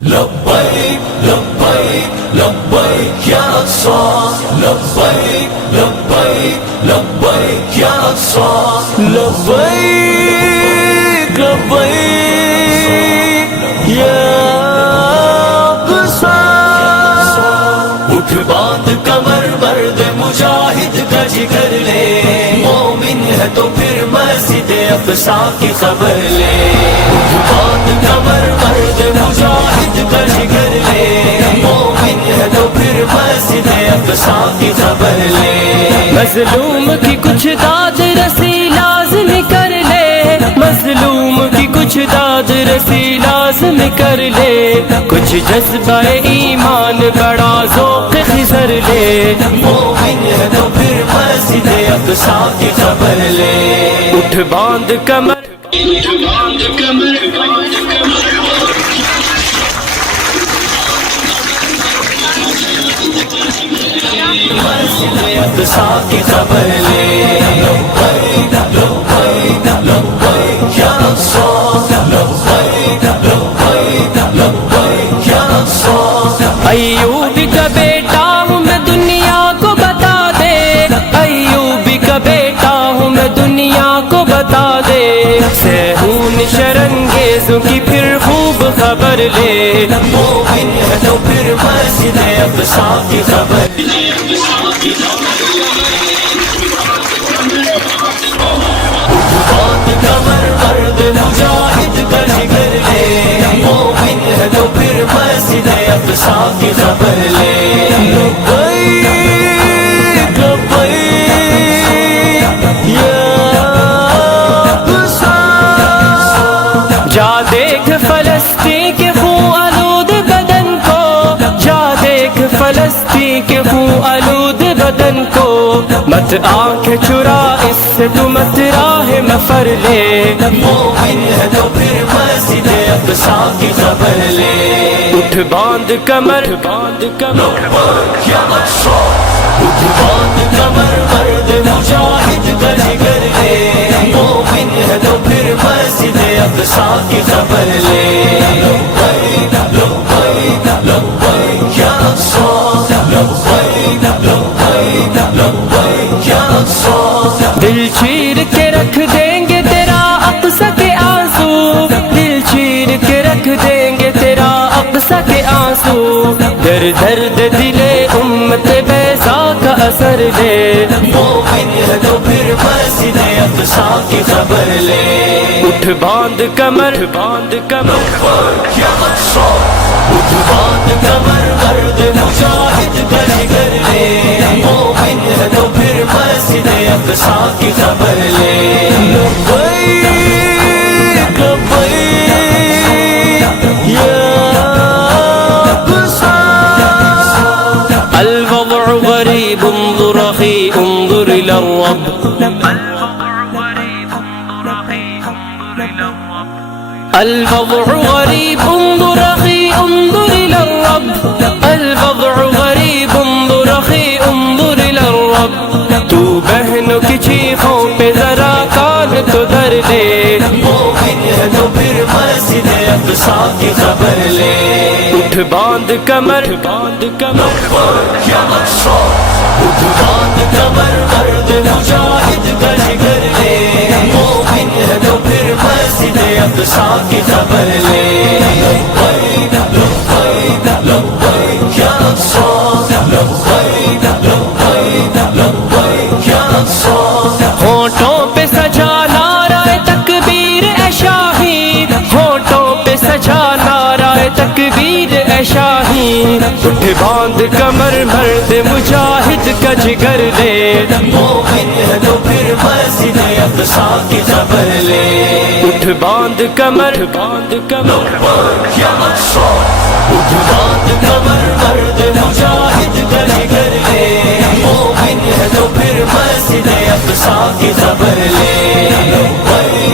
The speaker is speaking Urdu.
لبيك لبيك لبيك يا أقصى لبيك لبيك لبيك يا أقصى لبيك لبيك يا أقصى اٹھ باندھ کمر مرد مجاہد کا جگر لے مومن ہے تو پھر مسجد اقصی کی خبر لے اٹھ باندھ کمر مرد مجاہد کا جگر لے مومن ہے تو پھر مسجد اقصی کی خبر لے مظلوم کی کچھ داد رسی لازم کر لے مظلوم کی کچھ داد رسی لازم کر لے کچھ جذبہ ایمان بڑا ذوق خضر لے مومن ہے تو پھر مسجد اقصی کی خبر لے اٹھ باندھ کمر مسجد اقصی کی خبر لے لبیک لبیک لبیک یا اقصی لبیک لبیک لبیک یا اقصی ایوب کا بیٹا ہوں میں دنیا کو بتا دے ایوب کا بیٹا ہوں میں دنیا کو بتا دے سہون شرنگیزوں کی پھر خوب خبر لے مومن ہے تو پھر مسجد اقصی کی خبر لے اٹھ باندھ کمر مرد مجاہد کا جگر لے مومن ہے تو پھر مسجد اقصی کی خبر لے لبیک لبیک یا اقصی جا دیکھ فلسطین کے خون آلود بدن کو جا دیکھ فلسطین کے خون آلود بدن کو مت آنکھ چرا اس سے تو مت راہ مفر لے مومن ہے تو پھر مسجد اقصی کی خبر لے اٹھ باندھ کمر باندھ کمر لبیک یا اقصی اٹھ باندھ کمر مرد مجاہد کا جگر لے مومن ہے تو پھر مسجد اقصی کی خبر لے لبیک لبیک لبیک یا اقصی لبیک لبیک لبیک یا اقصی دل چیر کے رکھ دیں گے تیرا اقصی کے آنسو دل چیر کے رکھ دیں گے تیرا اقصی کے آنسو در درد دل امت بیضا کا اثر لے مومن ہے تو پھر مسجد اقصی کی خبر لے اٹھ باندھ کمر باندھ کمر لبیک یا اقصی اٹھ باندھ کمر مرد مجاہد کا جگر لے مومن ہے تو پھر مسجد اقصی کی خبر لے لبیک لبیک یا اقصی الوضع غریب انظر اخی انظر الى الرب الوضع غریب انظر اخی انظر الى الرب الوضع غریب انظر اخی انظر الى الرب تو بہنوں کی چیخوں پہ ذرا کان تو دھر لے مومن ہے تو پھر مسجد اقصی کی خبر لے اٹھ باندھ کمر باندھ کمر لبیک یا اقصی اٹھ باندھ کمر مرد مجاہد کا جگر لے مومن ہے تو پھر مسجد اقصی کی خبر لے لبیک لبیک لبیک یا اقصی لبیک لبیک لبیک یا اقصی ہونٹوں پہ سجا نعرہ تکبیر اے شاہی ہونٹوں پہ سجا نعرہ تکبیر اے شاہی اٹھ باندھ کمر مرد مجاہد کا جگر لے مومن ہے تو پھر مسجد اقصی کی خبر لے اٹھ باندھ کمر باندھ کمر لبیک یا اقصی اٹھ باندھ کمر مرد مجاہد کا جگر لے مومن ہے تو پھر مسجد اقصی کی خبر لے لبیک